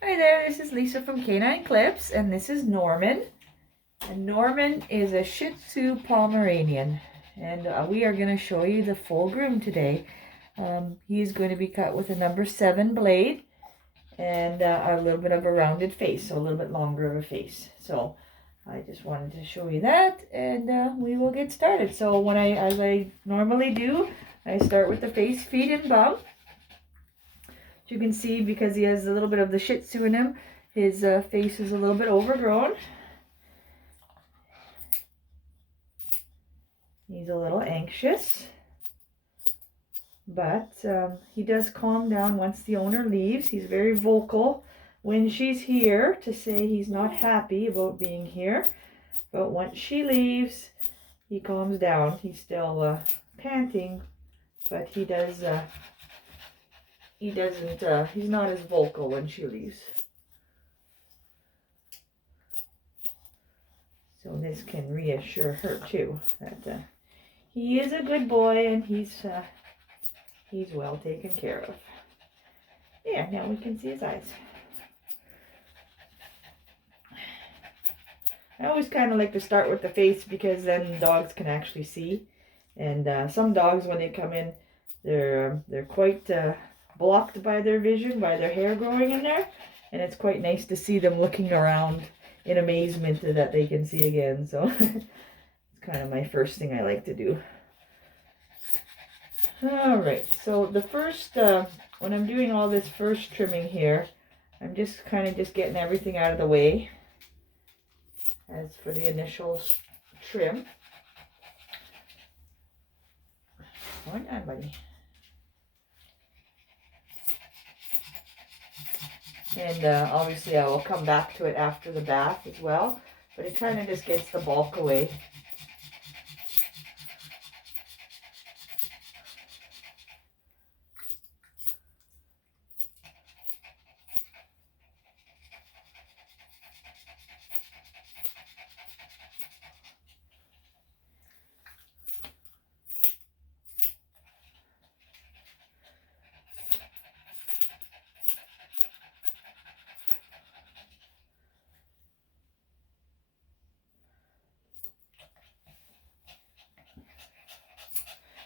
Hi there, this is Lisa from Canine Clips, and this is Norman. And Norman is a Shih Tzu Pomeranian, and we are going to show you the full groom today. He is going to be cut with a number 7 blade and a little bit of a rounded face, so a little bit longer of a face. So I just wanted to show you that, and we will get started. So as I normally do, I start with the face, feet, and bum. You can see, because he has a little bit of the Shih Tzu in him, his face is a little bit overgrown. He's a little anxious, but he does calm down once the owner leaves. He's very vocal when she's here to say he's not happy about being here, but once she leaves, he calms down. He's still panting, but he's not as vocal when she leaves. So this can reassure her too that he is a good boy and he's well taken care of. Yeah, now we can see his eyes. I always kind of like to start with the face because then dogs can actually see. And some dogs, when they come in, they're quite blocked by their vision, by their hair growing in there. And it's quite nice to see them looking around in amazement that they can see again. So it's kind of my first thing I like to do. Alright, so the first, when I'm doing all this first trimming here, I'm just getting everything out of the way as for the initial trim. Come on, buddy. And obviously I will come back to it after the bath as well, but it kind of just gets the bulk away.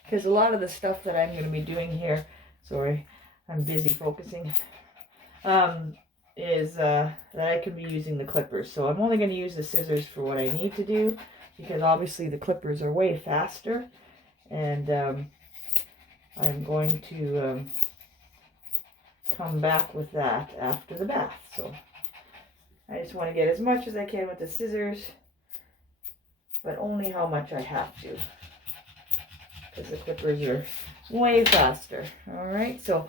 Because a lot of the stuff that I'm going to be doing here, sorry, I'm busy focusing, is that I can be using the clippers. So I'm only going to use the scissors for what I need to do, because obviously the clippers are way faster, and I'm going to come back with that after the bath. So I just want to get as much as I can with the scissors, but only how much I have to, because the clippers are way faster. All right, so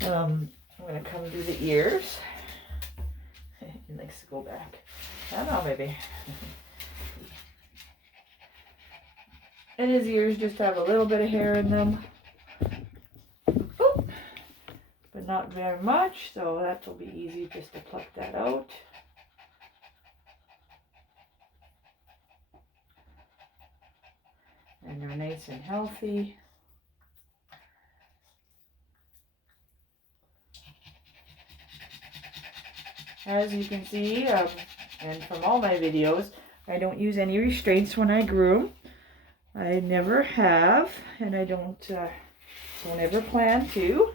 I'm going to come do the ears. He likes to go back. I don't know, baby. And his ears just have a little bit of hair in them. Oop. But not very much, so that will be easy just to pluck that out. And they're nice and healthy. As you can see, and from all my videos, I don't use any restraints when I groom. I never have, and I don't ever plan to.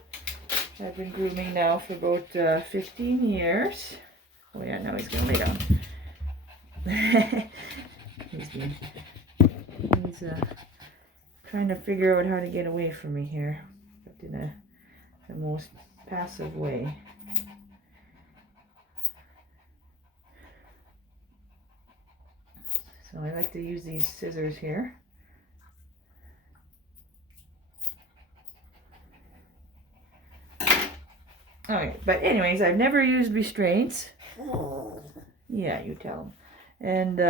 I've been grooming now for about 15 years. Oh yeah, now he's gonna lay down. He's trying to figure out how to get away from me here, but in the most passive way. So I like to use these scissors here. Alright, but anyways, I've never used restraints. Yeah, you tell them. And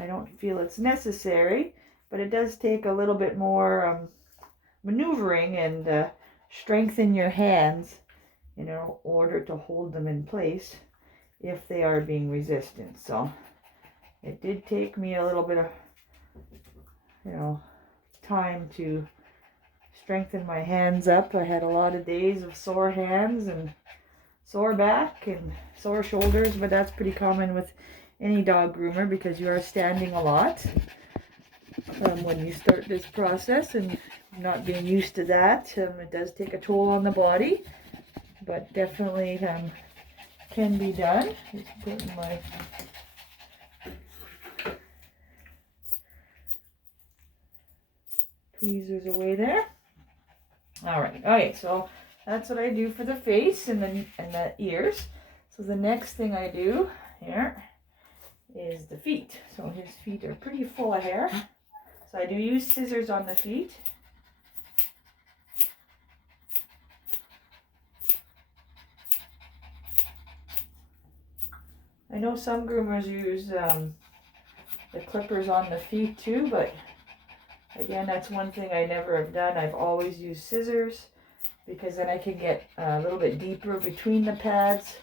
I don't feel it's necessary, but it does take a little bit more maneuvering and strengthen your hands in order to hold them in place if they are being resistant. So it did take me a little bit of time to strengthen my hands up. I had a lot of days of sore hands, and sore back and sore shoulders, but that's pretty common with any dog groomer because you are standing a lot when you start this process, and not being used to that. It does take a toll on the body, but definitely can be done. Just putting my tweezers away there. All right. Okay, so that's what I do for the face and the ears. So the next thing I do here is the feet. So his feet are pretty full of hair. So I do use scissors on the feet. I know some groomers use the clippers on the feet too, but again, that's one thing I never have done. I've always used scissors because then I can get a little bit deeper between the pads,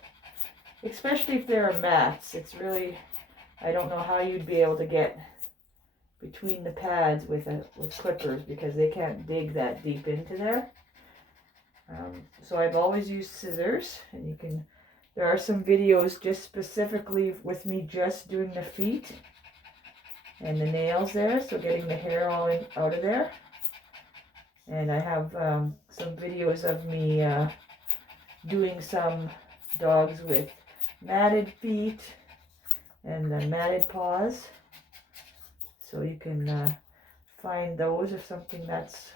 especially if there are mats. It's really, I don't know how you'd be able to get between the pads with clippers because they can't dig that deep into there. So I've always used scissors, and you can, there are some videos just specifically with me just doing the feet and the nails there, so getting the hair all out of there. And I have some videos of me doing some dogs with matted feet and matted paws. So you can find those if something that's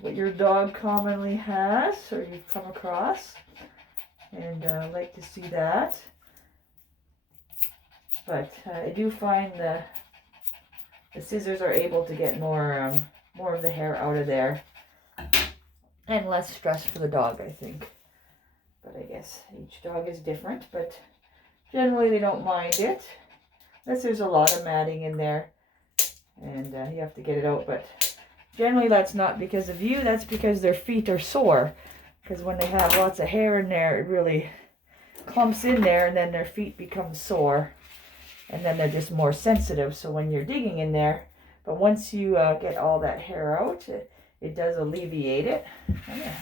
what your dog commonly has or you've come across. And I like to see that. But I do find the scissors are able to get more of the hair out of there and less stress for the dog, I think. But I guess each dog is different, but generally they don't mind it unless there's a lot of matting in there and you have to get it out. But generally that's not because of you, that's because their feet are sore, because when they have lots of hair in there it really clumps in there and then their feet become sore. And then they're just more sensitive, so when you're digging in there, but once you get all that hair out, it does alleviate it. Oh, yeah.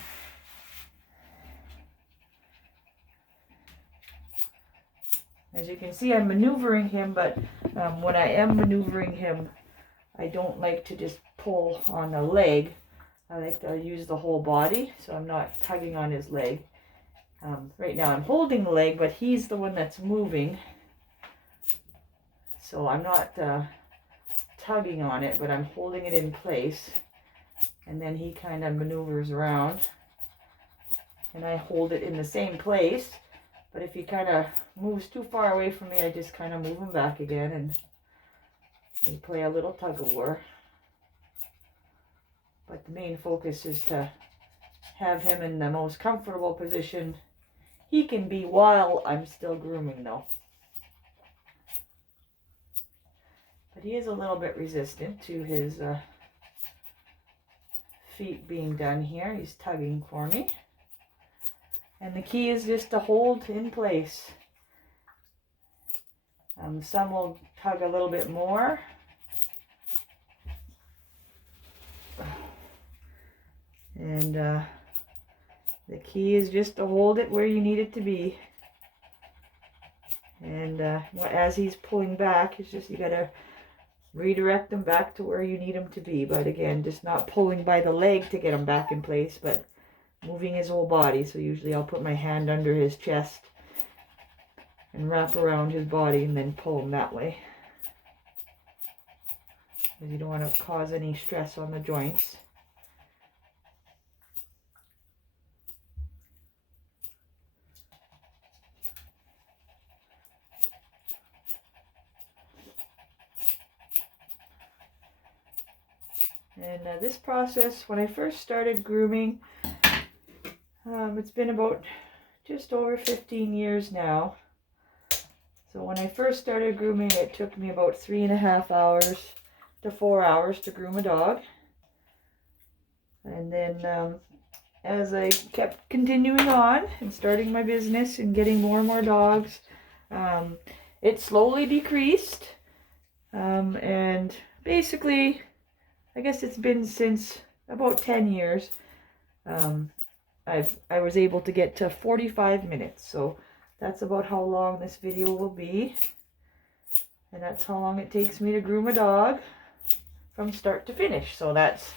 As you can see, I'm maneuvering him, but when I am maneuvering him, I don't like to just pull on a leg. I like to use the whole body, so I'm not tugging on his leg. Right now I'm holding the leg, but he's the one that's moving. So I'm not tugging on it, but I'm holding it in place. And then he kind of maneuvers around. And I hold it in the same place. But if he kind of moves too far away from me, I just kind of move him back again. And we play a little tug of war. But the main focus is to have him in the most comfortable position he can be while I'm still grooming though. But he is a little bit resistant to his feet being done here. He's tugging for me. And the key is just to hold in place. Some will tug a little bit more. And the key is just to hold it where you need it to be. And as he's pulling back, it's just you got to redirect them back to where you need them to be. But again, just not pulling by the leg to get them back in place, but moving his whole body. So usually I'll put my hand under his chest and wrap around his body and then pull him that way. Because you don't want to cause any stress on the joints. And this process, when I first started grooming, it's been about just over 15 years now. So when I first started grooming, it took me about 3.5 hours to 4 hours to groom a dog. And then as I kept continuing on and starting my business and getting more and more dogs, it slowly decreased. And basically, I guess it's been since about 10 years. I was able to get to 45 minutes. So that's about how long this video will be. And that's how long it takes me to groom a dog from start to finish. So that's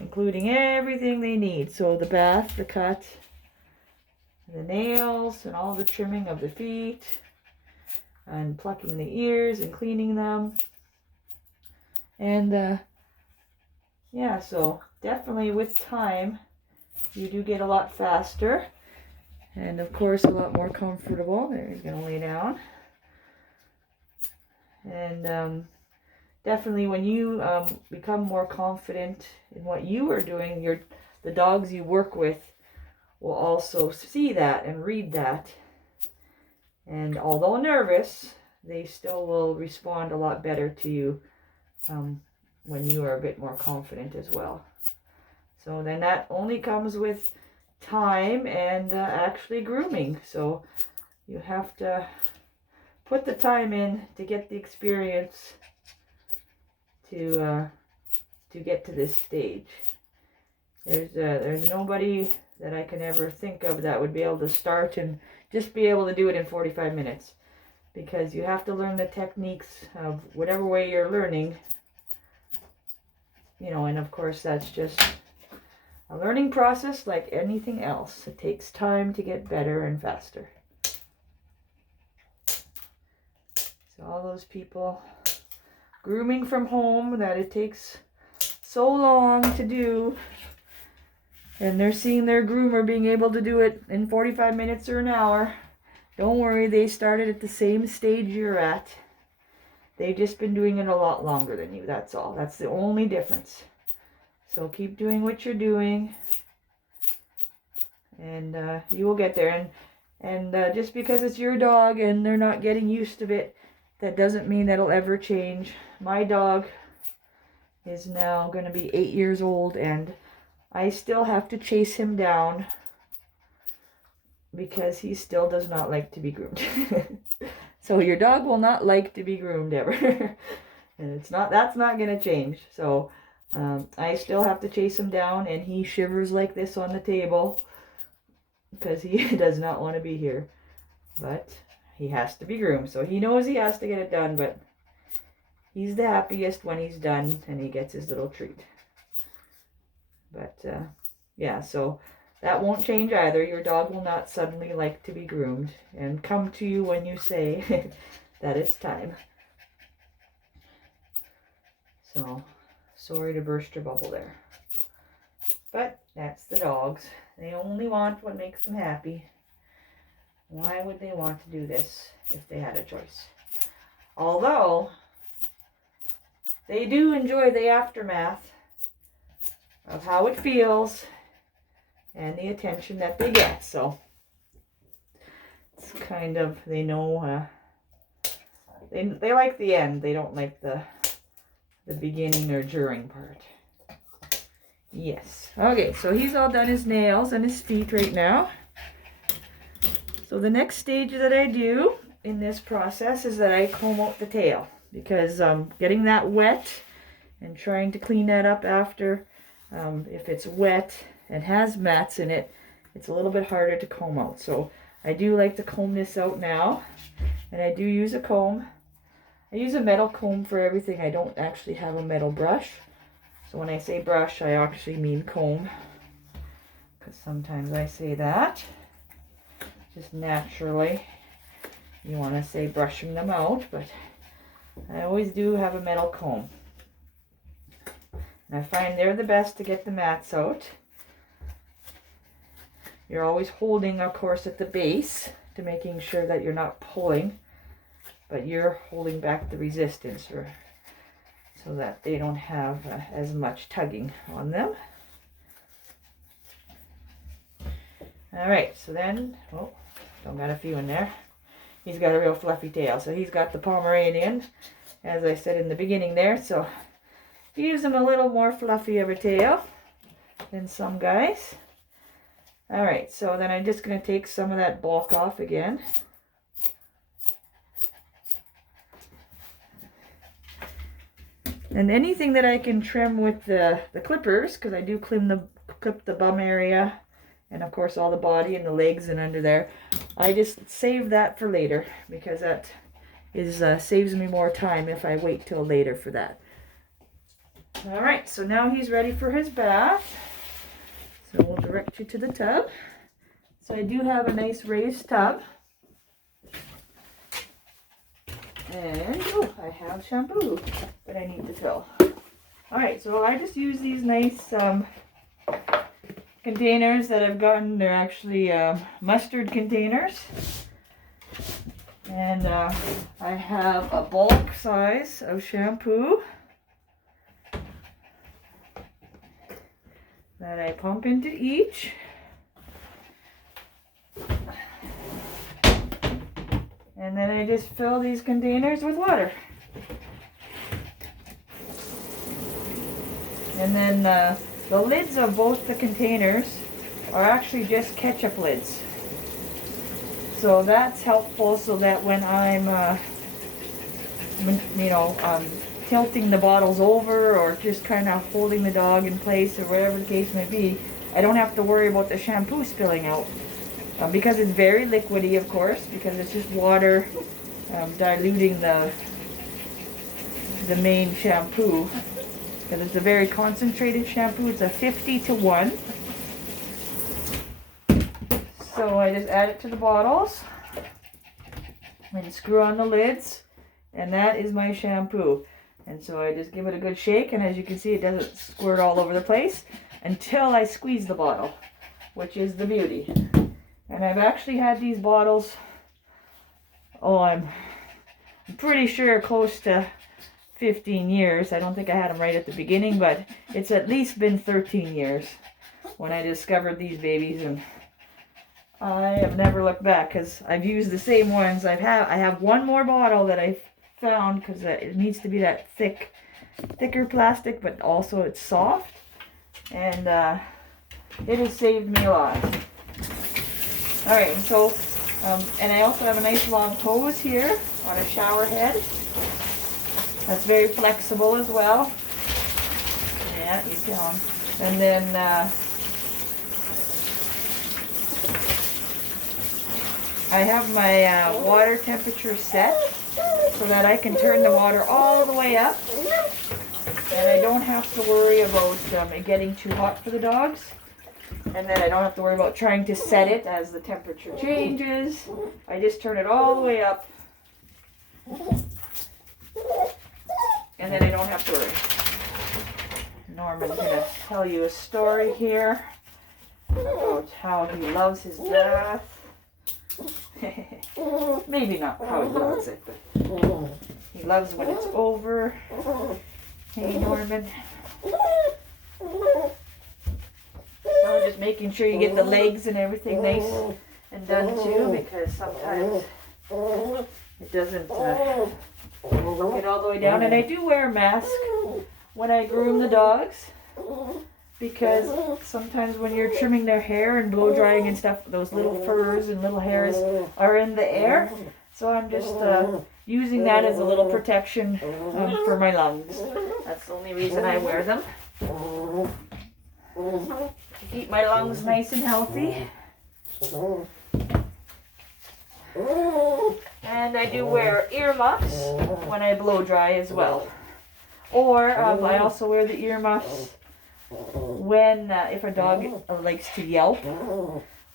including everything they need. So the bath, the cut, the nails, and all the trimming of the feet, and plucking the ears and cleaning them. And yeah, so definitely with time, you do get a lot faster. And of course, a lot more comfortable. There, he's going to lay down. And definitely when you become more confident in what you are doing, the dogs you work with will also see that and read that. And although nervous, they still will respond a lot better to you when you are a bit more confident as well. So then that only comes with time and actually grooming. So you have to put the time in to get the experience to get to this stage. There's nobody that I can ever think of that would be able to start and just be able to do it in 45 minutes. Because you have to learn the techniques of whatever way you're learning. You know, and of course that's just a learning process like anything else. It takes time to get better and faster. So all those people grooming from home that it takes so long to do, and they're seeing their groomer being able to do it in 45 minutes or an hour. Don't worry, they started at the same stage you're at. They've just been doing it a lot longer than you, that's all. That's the only difference. So keep doing what you're doing, and you will get there. And just because it's your dog and they're not getting used to it, that doesn't mean that'll ever change. My dog is now going to be 8 years old, and I still have to chase him down because he still does not like to be groomed. So your dog will not like to be groomed ever. And that's not going to change. So I still have to chase him down, and he shivers like this on the table because he does not want to be here. But he has to be groomed. So he knows he has to get it done, but he's the happiest when he's done and he gets his little treat. But yeah, so that won't change either. Your dog will not suddenly like to be groomed and come to you when you say that it's time. So, sorry to burst your bubble there. But that's the dogs. They only want what makes them happy. Why would they want to do this if they had a choice? Although, they do enjoy the aftermath of how it feels and the attention that they get. So it's kind of, they know, they like the end. They don't like the beginning or during part. Yes. Okay, so he's all done his nails and his feet right now. So the next stage that I do in this process is that I comb out the tail, because getting that wet and trying to clean that up after, if it's wet and has mats in it, it's a little bit harder to comb out. So I do like to comb this out now, and I do use a comb. I use a metal comb for everything. I don't actually have a metal brush. So when I say brush, I actually mean comb, because sometimes I say that just naturally. You want to say brushing them out, but I always do have a metal comb. And I find they're the best to get the mats out. You're always holding, of course, at the base to making sure that you're not pulling, but you're holding back the resistance so that they don't have as much tugging on them. All right, so then, oh, still got a few in there. He's got a real fluffy tail. So he's got the Pomeranian, as I said in the beginning there. So use him a little more fluffy of a tail than some guys. All right, so then I'm just going to take some of that bulk off again. And anything that I can trim with the clippers, because I do clip the bum area And of course all the body and the legs and under there. I just save that for later because that is saves me more time if I wait till later for that. All right, so now he's ready for his bath. So we'll direct you to the tub. So I do have a nice raised tub. And I have shampoo that I need to fill. All right, so I just use these nice containers that I've gotten. They're actually mustard containers. And I have a bulk size of shampoo that I pump into each. And then I just fill these containers with water. And then the lids of both the containers are actually just ketchup lids. So that's helpful so that when I'm, tilting the bottles over or just kind of holding the dog in place or whatever the case may be, I don't have to worry about the shampoo spilling out. Because it's very liquidy, of course, because it's just water diluting the main shampoo. Because it's a very concentrated shampoo. It's a 50-to-1. So I just add it to the bottles and screw on the lids, and that is my shampoo. And so I just give it a good shake, and as you can see, it doesn't squirt all over the place until I squeeze the bottle, which is the beauty. And I've actually had these bottles, I'm pretty sure close to 15 years. I don't think I had them right at the beginning, but it's at least been 13 years when I discovered these babies, and I have never looked back because I've used the same ones. I have one more bottle that I found because it needs to be that thicker plastic, but also it's soft, and it has saved me a lot. All right, so and I also have a nice long hose here on a shower head. That's very flexible as well. Yeah, you can. And then I have my water temperature set so that I can turn the water all the way up, and I don't have to worry about it getting too hot for the dogs. And then I don't have to worry about trying to set it as the temperature changes. I just turn it all the way up. And then I don't have to worry. Norman's going to tell you a story here about how he loves his bath. Maybe not how he loves it, but he loves when it's over. Hey, Norman. So just making sure you get the legs and everything nice and done too, because sometimes it doesn't get all the way down. And I do wear a mask when I groom the dogs, because sometimes when you're trimming their hair and blow drying and stuff, those little furs and little hairs are in the air. So I'm just using that as a little protection for my lungs. That's the only reason I wear them. Keep my lungs nice and healthy. And I do wear earmuffs when I blow dry as well. Or I also wear the earmuffs when if a dog likes to yelp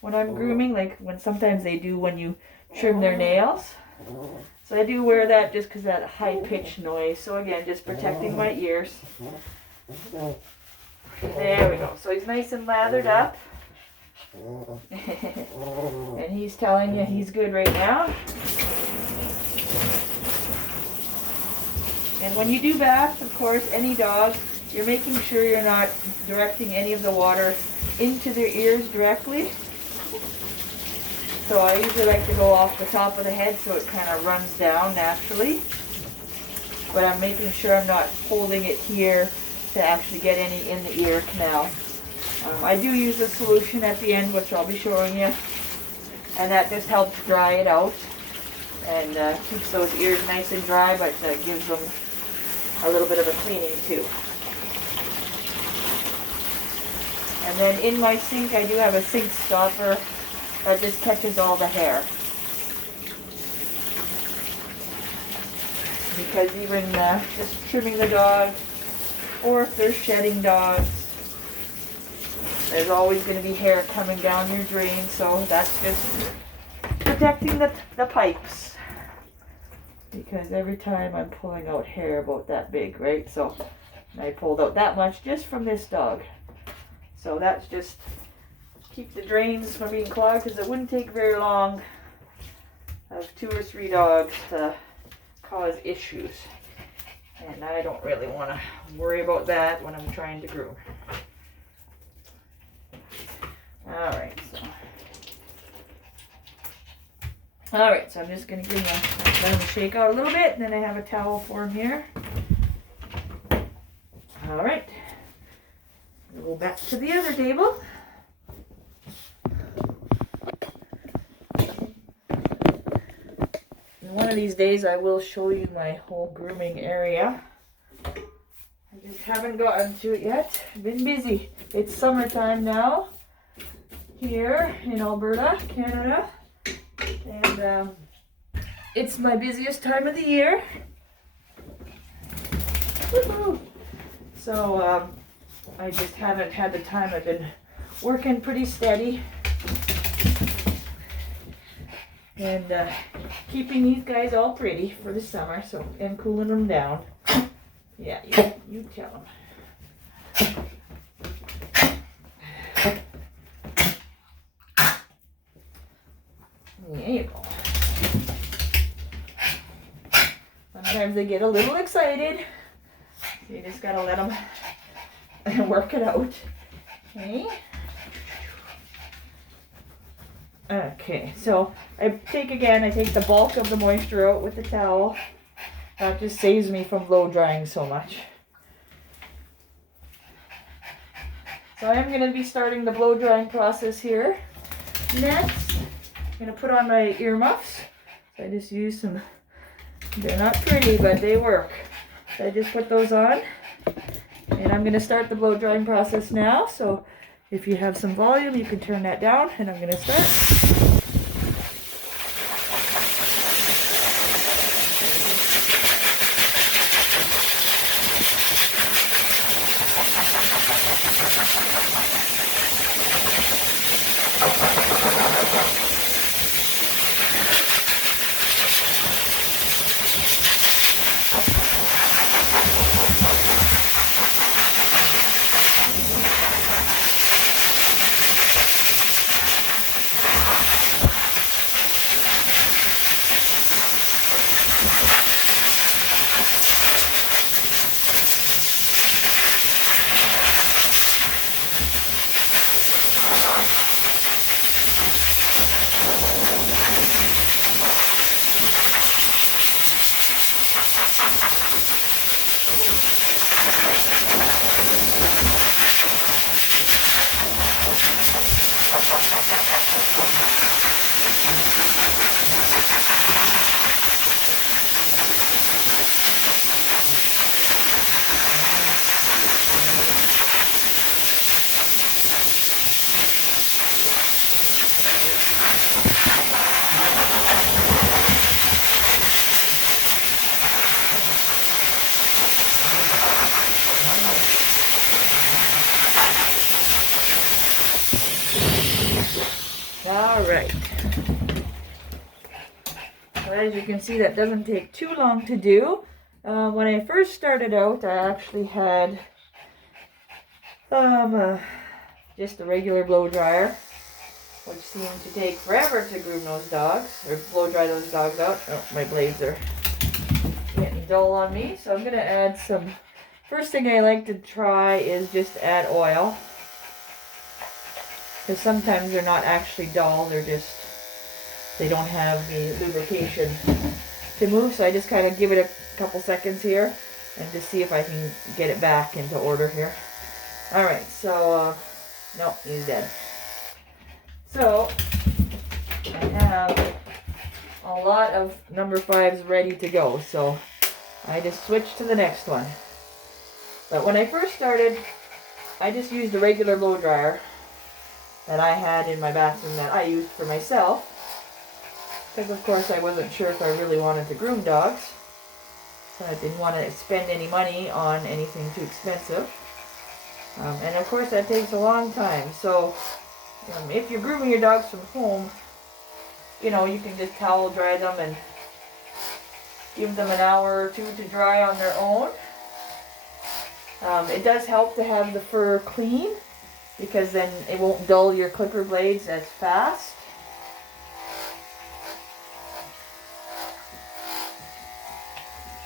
when I'm grooming, like when sometimes they do when you trim their nails. So I do wear that just because that high-pitched noise. So again, just protecting my ears. There we go. So he's nice and lathered up. And he's telling you he's good right now. And when you do baths, of course, any dog, you're making sure you're not directing any of the water into their ears directly. So I usually like to go off the top of the head so it kind of runs down naturally. But I'm making sure I'm not holding it here to actually get any in the ear canal. I do use a solution at the end, which I'll be showing you, and that just helps dry it out and keeps those ears nice and dry, but gives them a little bit of a cleaning too. And then in my sink, I do have a sink stopper that just catches all the hair. Because even just trimming the dog, or if they're shedding dogs, there's always going to be hair coming down your drain, so that's just protecting the pipes. Because every time I'm pulling out hair about that big, right? So I pulled out that much just from this dog. So that's just keep the drains from being clogged, because it wouldn't take very long of 2 or 3 dogs to cause issues. And I don't really want to worry about that when I'm trying to groom. Alright, so I'm just going to let him shake out a little bit, and then I have a towel for him here. Alright, we'll go back to the other table. And one of these days I will show you my whole grooming area. I just haven't gotten to it yet. I've been busy. It's summertime now here in Alberta, Canada. And it's my busiest time of the year. Woohoo! So I just haven't had the time. I've been working pretty steady and keeping these guys all pretty for the summer, so, and cooling them down. Yeah, you tell them. There you go. Sometimes they get a little excited. You just gotta let them work it out. Okay. Okay, so I take the bulk of the moisture out with the towel. That just saves me from blow drying so much. So I am going to be starting the blow drying process here. Next, I'm going to put on my earmuffs. So I just use some, they're not pretty, but they work. So I just put those on. And I'm going to start the blow drying process now. So if you have some volume, you can turn that down, and I'm going to start. All right. So as you can see, that doesn't take too long to do. When I first started out, I actually had just a regular blow dryer, which seemed to take forever to groom those dogs, or blow dry those dogs out. Oh, my blades are getting dull on me. So I'm going to add some, first thing I like to try is just add oil. Because sometimes they're not actually dull, they're just, they don't have the lubrication to move. So I just kind of give it a couple seconds here and just see if I can get it back into order here. Alright, so, nope, he's dead. So, I have a lot of number 5s ready to go. So, I just switched to the next one. But when I first started, I just used a regular blow dryer that I had in my bathroom that I used for myself. Because of course I wasn't sure if I really wanted to groom dogs. So I didn't want to spend any money on anything too expensive. And of course that takes a long time. So if you're grooming your dogs from home, you know, you can just towel dry them and give them an hour or two to dry on their own. It does help to have the fur clean because then it won't dull your clipper blades as fast.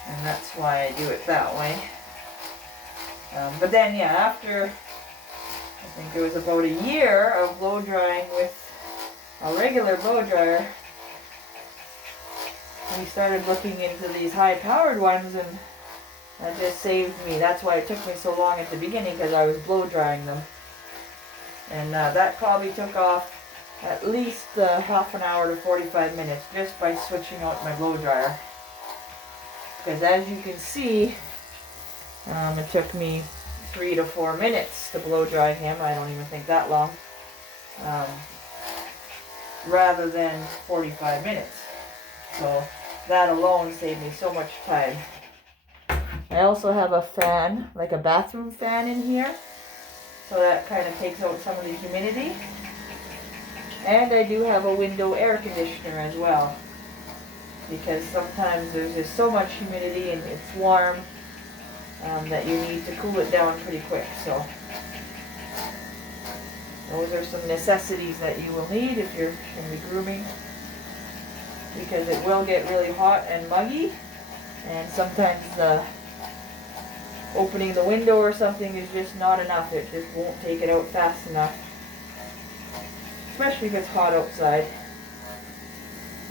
And that's why I do it that way. But then, yeah, after, I think it was about a year of blow drying with a regular blow dryer, we started looking into these high-powered ones, and that just saved me. That's why it took me so long at the beginning, because I was blow drying them. And that probably took off at least half an hour to 45 minutes just by switching out my blow dryer. Because as you can see, it took me 3 to 4 minutes to blow dry him. I don't even think that long. Rather than 45 minutes. So that alone saved me so much time. I also have a fan, like a bathroom fan in here. So that kind of takes out some of the humidity. And I do have a window air conditioner as well. Because sometimes there's just so much humidity and it's warm that you need to cool it down pretty quick. So those are some necessities that you will need if you're going to be grooming. Because it will get really hot and muggy. And sometimes opening the window or something is just not enough. It just won't take it out fast enough. Especially if it's hot outside.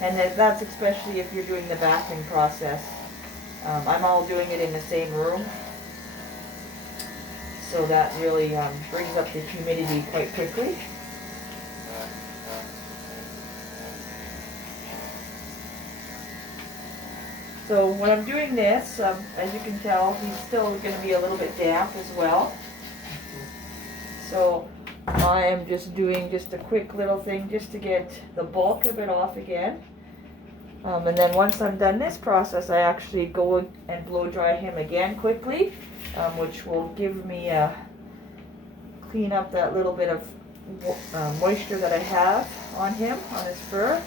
And that's especially if you're doing the bathing process. I'm all doing it in the same room. So that really brings up the humidity quite quickly. So when I'm doing this, as you can tell, he's still going to be a little bit damp as well. So I am just doing just a quick little thing just to get the bulk of it off again. And then once I'm done this process, I actually go and blow dry him again quickly, which will give me clean up that little bit of moisture that I have on him, on his fur.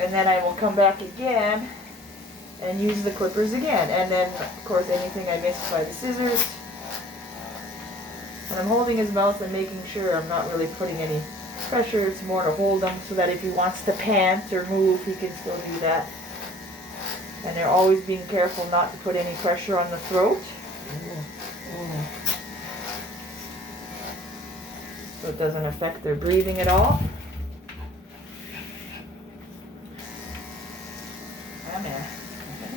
And then I will come back again and use the clippers again. And then, of course, anything I miss by the scissors. When I'm holding his mouth and making sure I'm not really putting any pressure, it's more to hold him so that if he wants to pant or move, he can still do that. And they're always being careful not to put any pressure on the throat. So it doesn't affect their breathing at all. Come here. Okay.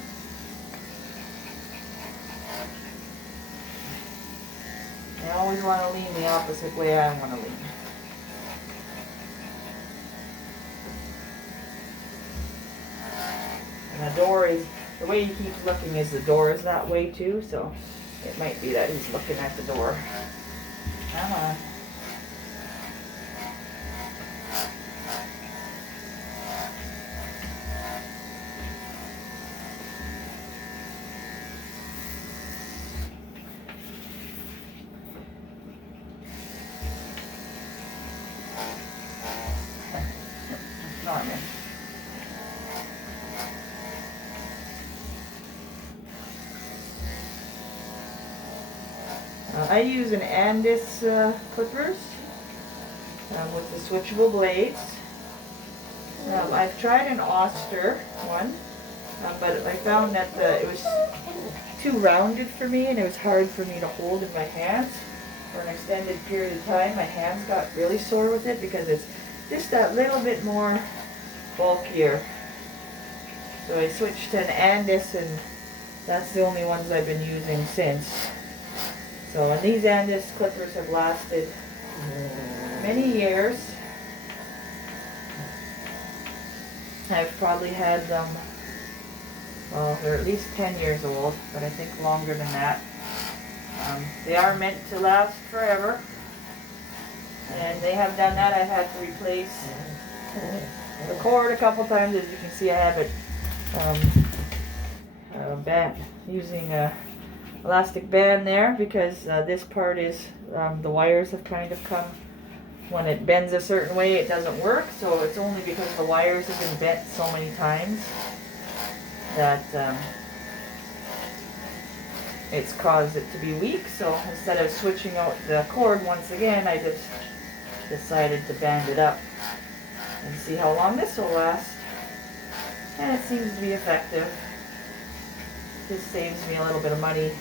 I always want to lean the opposite way I want to lean. And the door is, the way he keeps looking is the door is that way too, so it might be that he's looking at the door. Come on. Norman. I use an Andis clippers with the switchable blades. I've tried an Oster one, but I found that it was too rounded for me and it was hard for me to hold in my hands for an extended period of time. My hands got really sore with it because it's just that little bit more bulkier. So I switched to an Andis, and that's the only ones I've been using since. So, and these Andis clippers have lasted many years. I've probably had them, well, they're at least 10 years old, but I think longer than that. They are meant to last forever, and they have done that. I've had to replace the cord a couple times. As you can see, I have it band, using a elastic band there, because this part is, the wires have kind of come, when it bends a certain way it doesn't work, so it's only because the wires have been bent so many times that it's caused it to be weak. So instead of switching out the cord once again, I just decided to band it up and see how long this will last, and it seems to be effective. This saves me a little bit of money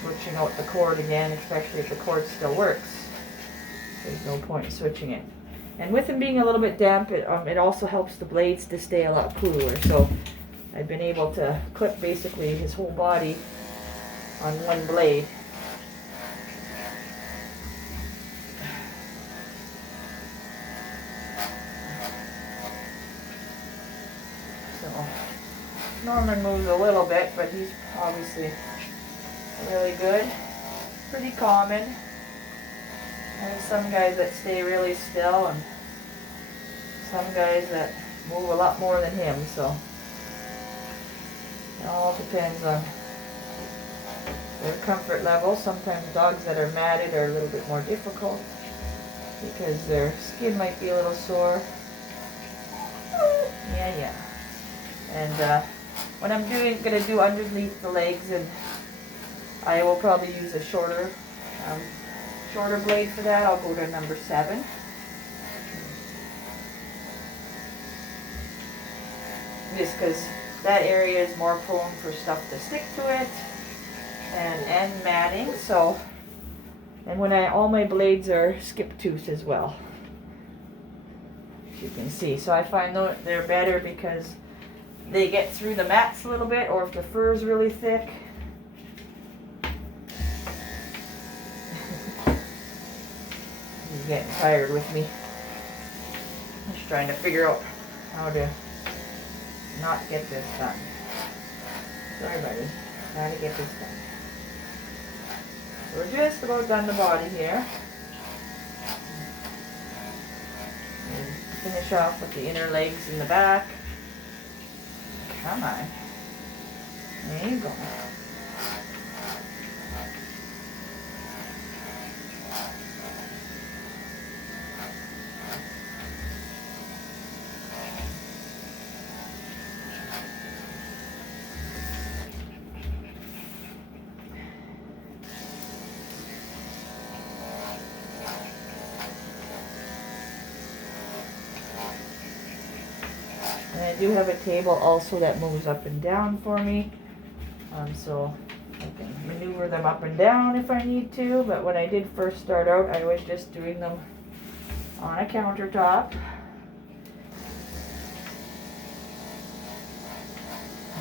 switching out the cord again, especially if the cord still works. There's no point in switching it. And with them being a little bit damp, it also helps the blades to stay a lot cooler. So I've been able to clip basically his whole body on one blade. So Norman moves a little bit, but he's obviously really good. Pretty common. There's some guys that stay really still, and some guys that move a lot more than him, so it all depends on their comfort level. Sometimes dogs that are matted are a little bit more difficult because their skin might be a little sore. Yeah. And when I'm gonna do underneath the legs, and I will probably use a shorter blade for that. I'll go to number 7. Just because that area is more prone for stuff to stick to it and matting. So, and when all my blades are skip tooth as well, as you can see. So I find they're better because they get through the mats a little bit, or if the fur is really thick. He's getting tired with me. Just trying to figure out how to not get this done. Sorry, buddy. Gotta get this done. So we're just about done the body here. And finish off with the inner legs in the back. Come on. There you go. And I do have a table also that moves up and down for me, so I can maneuver them up and down if I need to. But when I did first start out, I was just doing them on a countertop.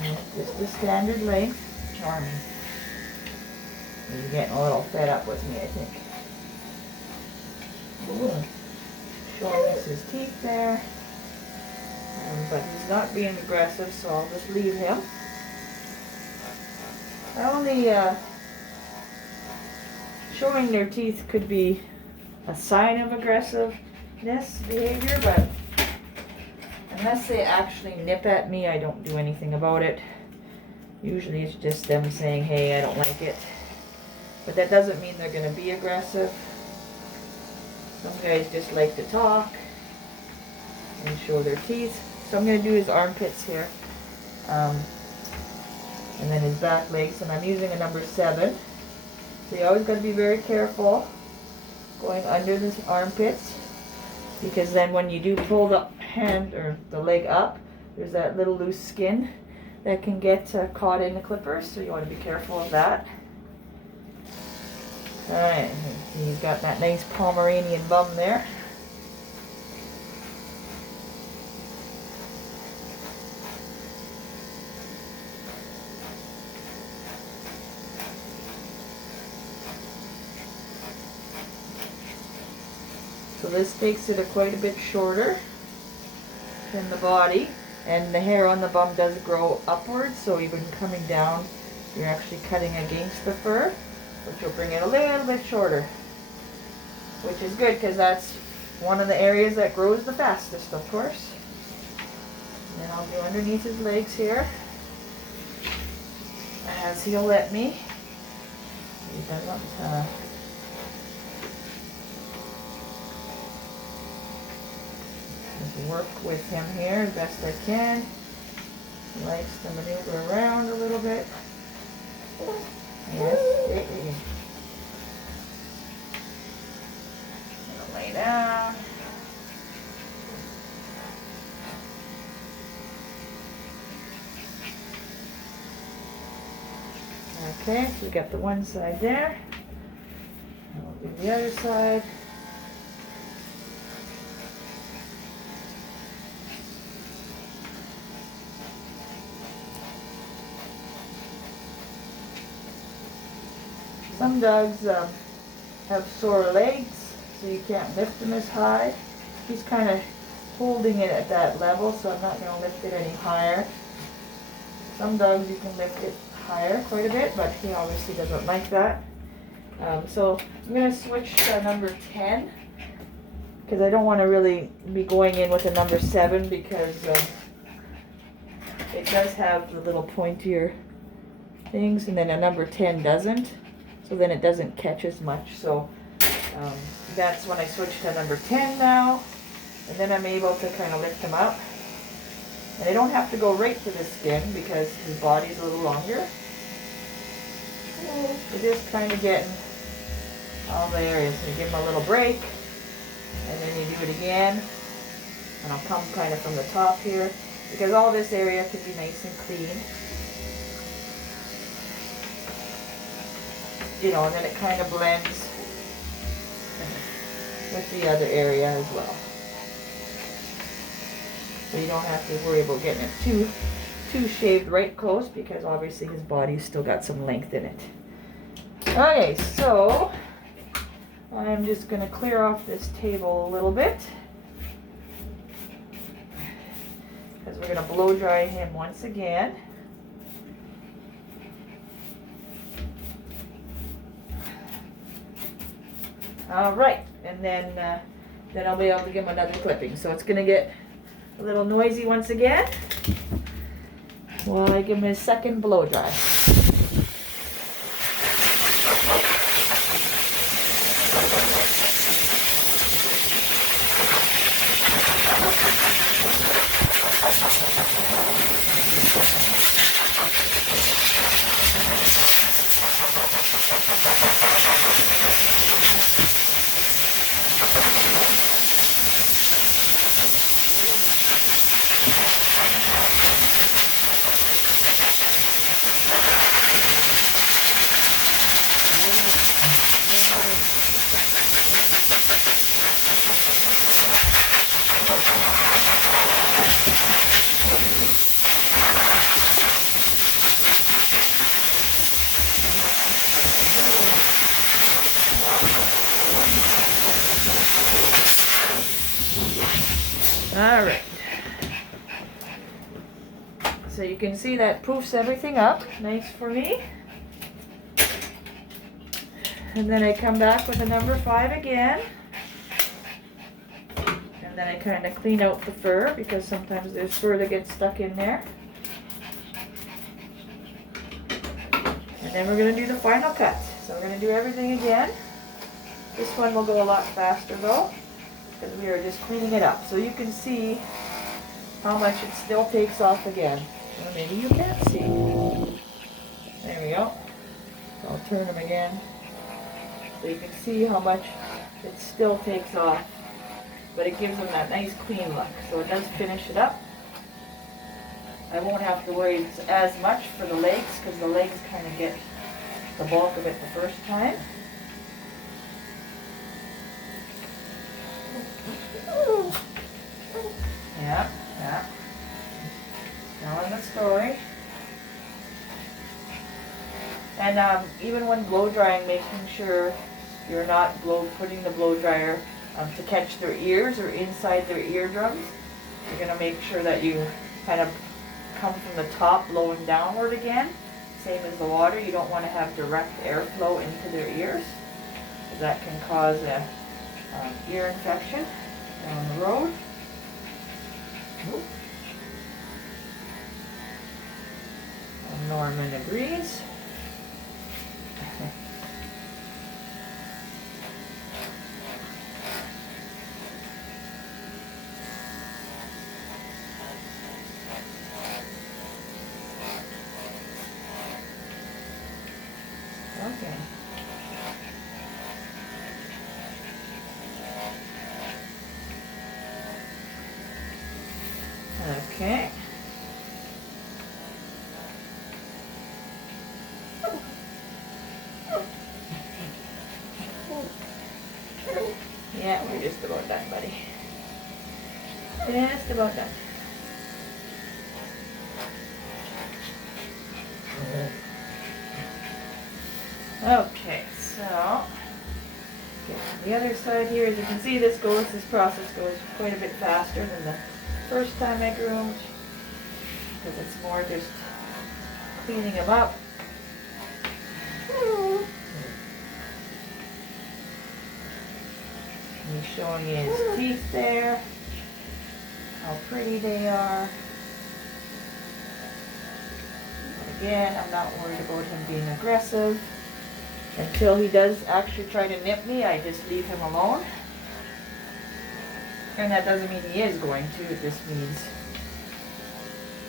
And just the standard length. Charming. He's getting a little fed up with me, I think. Showing us his teeth there. But he's not being aggressive, so I'll just leave him. Showing their teeth could be a sign of aggressiveness behavior, but unless they actually nip at me, I don't do anything about it. Usually it's just them saying, hey, I don't like it. But that doesn't mean they're going to be aggressive. Some guys just like to talk and show their teeth. So I'm going to do his armpits here, and then his back legs, and I'm using a number 7. So you always got to be very careful going under the armpits, because then when you do pull the hand or the leg up, there's that little loose skin that can get caught in the clippers, so you want to be careful of that. Alright, he's got that nice Pomeranian bum there. So this makes it quite a bit shorter than the body, and the hair on the bum does grow upwards, so even coming down, you're actually cutting against the fur. which will bring it a little bit shorter, which is good because that's one of the areas that grows the fastest, of course. And then I'll go underneath his legs here, as he'll let me. He doesn't just work with him here as best I can. He likes to maneuver around a little bit. Yes. Gonna lay down. Okay, so we got the one side there. And we'll do the other side. Some dogs have sore legs, so you can't lift them as high. He's kind of holding it at that level, so I'm not going to lift it any higher. Some dogs you can lift it higher quite a bit, but he obviously doesn't like that. So I'm going to switch to number 10, because I don't want to really be going in with a number 7, because it does have the little pointier things, and then a number 10 doesn't. So then it doesn't catch as much. So that's when I switch to number 10 now. And then I'm able to kind of lift him up. And I don't have to go right to the skin because his body's a little longer. So just kind of getting all the areas. So you give him a little break. And then you do it again. And I'll come kind of from the top here, because all this area can be nice and clean. You know, and then it kind of blends with the other area as well. So you don't have to worry about getting it too shaved right close, because obviously his body's still got some length in it. Okay, so I'm just going to clear off this table a little bit, because we're going to blow dry him once again. All right, and then I'll be able to give him another clipping. So it's going to get a little noisy once again while I give him his second blow dry. All right, so you can see that proofs everything up nice for me. And then I come back with a number 5 again, and then I kind of clean out the fur, because sometimes there's fur that gets stuck in there. And then we're going to do the final cut. So we're going to do everything again. This one will go a lot faster though, because we are just cleaning it up. So you can see how much it still takes off again. Or maybe you can't see. There we go. So I'll turn them again, so you can see how much it still takes off. But it gives them that nice clean look. So it does finish it up. I won't have to worry as much for the legs, because the legs kind of get the bulk of it the first time. Yeah. Telling the story. And even when blow drying, making sure you're not putting the blow dryer to catch their ears or inside their eardrums. You're going to make sure that you kind of come from the top blowing downward again. same as the water. You don't want to have direct airflow into their ears, because that can cause a ear infection down the road. Norman agrees. Okay. Okay. Yeah, we're just about done, buddy. Just about done. Okay, so get to the other side here. As you can see, this process goes quite a bit faster than the first time I groomed, because it's more just cleaning him up. And he's showing you his teeth there, how pretty they are. Again, I'm not worried about him being aggressive. Until he does actually try to nip me, I just leave him alone. And that doesn't mean he is going to, it just means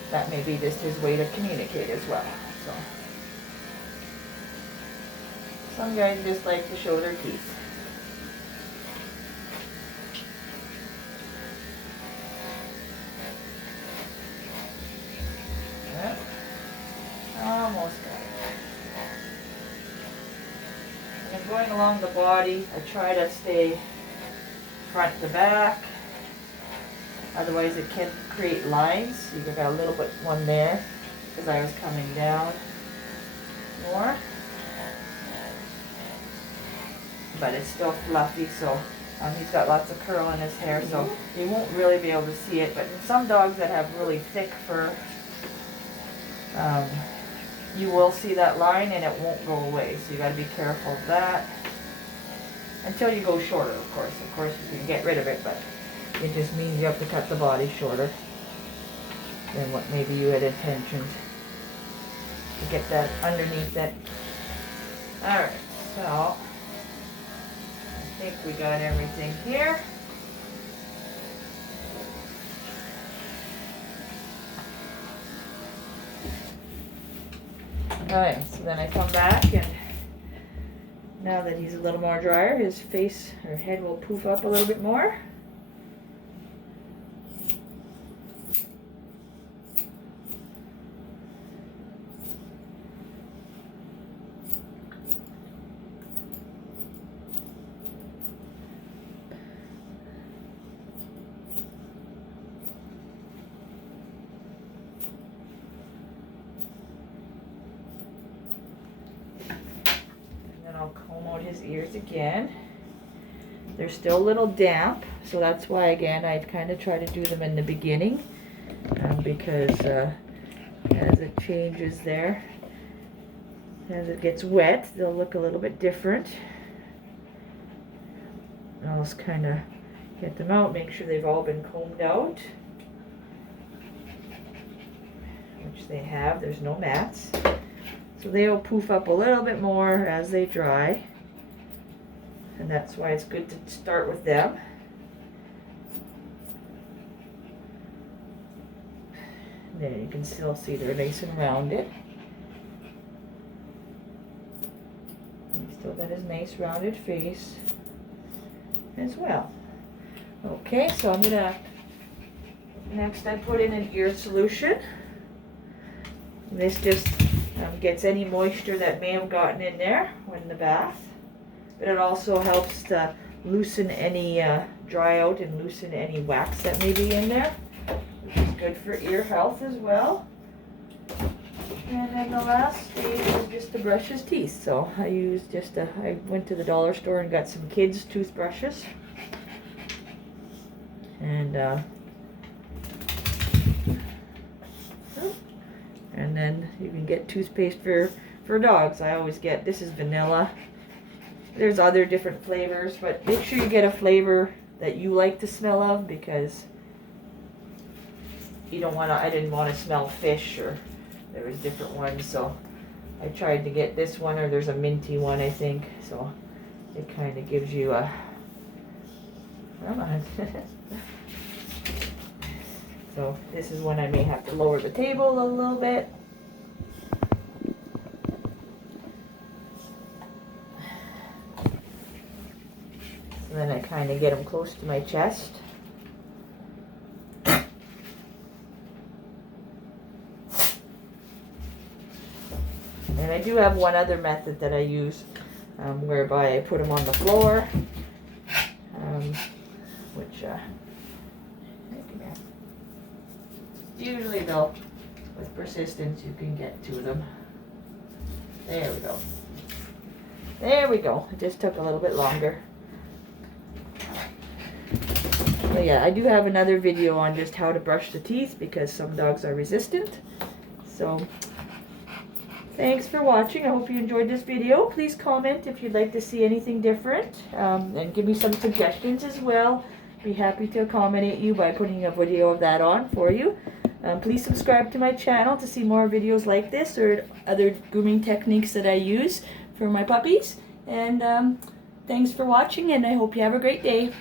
that may be just his way to communicate as well. So some guys just like to show their teeth. Yep. Almost got it. And I'm going along the body. I try to stay front to back. Otherwise it can create lines. You got a little bit one there because I was coming down more. But it's still fluffy, so he's got lots of curl in his hair, so you won't really be able to see it. But in some dogs that have really thick fur, you will see that line and it won't go away. So you got to be careful of that. Until you go shorter, of course. Of course you can get rid of it, but it just means you have to cut the body shorter than what maybe you had intentioned to get that underneath it. Alright, so I think we got everything here. Alright, so then I come back, and now that he's a little more drier, his face or head will poof up a little bit more. I'll comb out his ears again. They're still a little damp, so that's why again I kind of try to do them in the beginning, because as it changes there, as it gets wet, they'll look a little bit different. I'll just kind of get them out, make sure they've all been combed out, which they have. There's no mats. So they will poof up a little bit more as they dry, and that's why it's good to start with them. There, you can still see they're nice and rounded. He's still got his nice rounded face as well. Okay, so I'm gonna next I put in an ear solution. This just gets any moisture that may have gotten in there when the bath, but it also helps to loosen any dry out and loosen any wax that may be in there, which is good for ear health as well. And then the last stage is just to brush his teeth. So I used I went to the dollar store and got some kids toothbrushes, And then you can get toothpaste for dogs. I always get, this is vanilla. There's other different flavors, but make sure you get a flavor that you like the smell of, because you don't want to, I didn't want to smell fish, or there was different ones, so I tried to get this one, or there's a minty one, I think, so it kind of gives you a, come on. So this is when I may have to lower the table a little bit. And then I kind of get them close to my chest. And I do have one other method that I use, whereby I put them on the floor, which usually though, with persistence, you can get to them. There we go. There we go. It just took a little bit longer. So yeah, I do have another video on just how to brush the teeth, because some dogs are resistant. So thanks for watching. I hope you enjoyed this video. Please comment if you'd like to see anything different, and give me some suggestions as well. Be happy to accommodate you by putting a video of that on for you. Please subscribe to my channel to see more videos like this, or other grooming techniques that I use for my puppies. And thanks for watching, and I hope you have a great day.